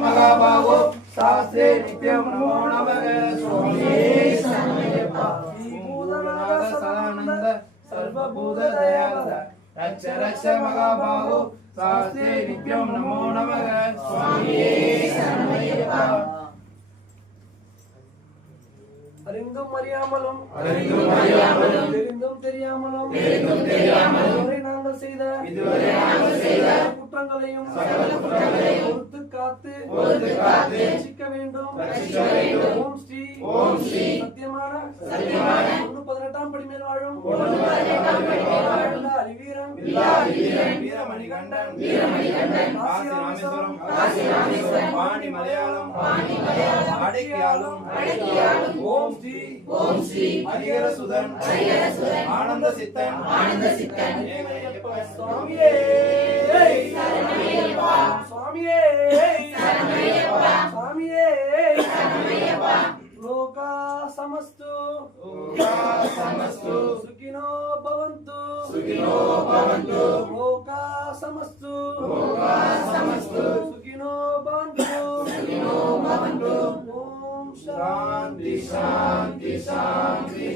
महाभागो शास्त्रे नित्यं नमो नमः स्वामी शरणमय्यप्पा भूतनाथ सदानंद सर्वभूत दयावद रक्ष रक्ष महाभागो शास्त्रे नित्यं नमो नमः स्वामी शरणमय्यप्पा அறிந்தும் அறியாமலும் தெரிந்தும் தெரியாமலும் இதுவரை நாங்கள் செய்த குற்றங்களையும் பொறுத்து காத்து ரட்சிக்க வேண்டும். ஓம் ஸ்ரீ சத்தியமான 18ஆம் படி மேல் வாழும் அறிவீரன் வீரமணிகண்டன் காசி ராமேஸ்வரம் வாணி மலையாளம் அடைக்கியாலும் ஓம் ஸ்ரீ ஹரிஹர சுதன் ஆனந்த சித்தன் சுவாமியே சுவாமியே சுவாமியே லோகா சமஸ்து சுகினோ பவந்து லோகா சமஸ்து சுகினோ பவந்து ஓம் சாந்தி சாந்தி சாந்தி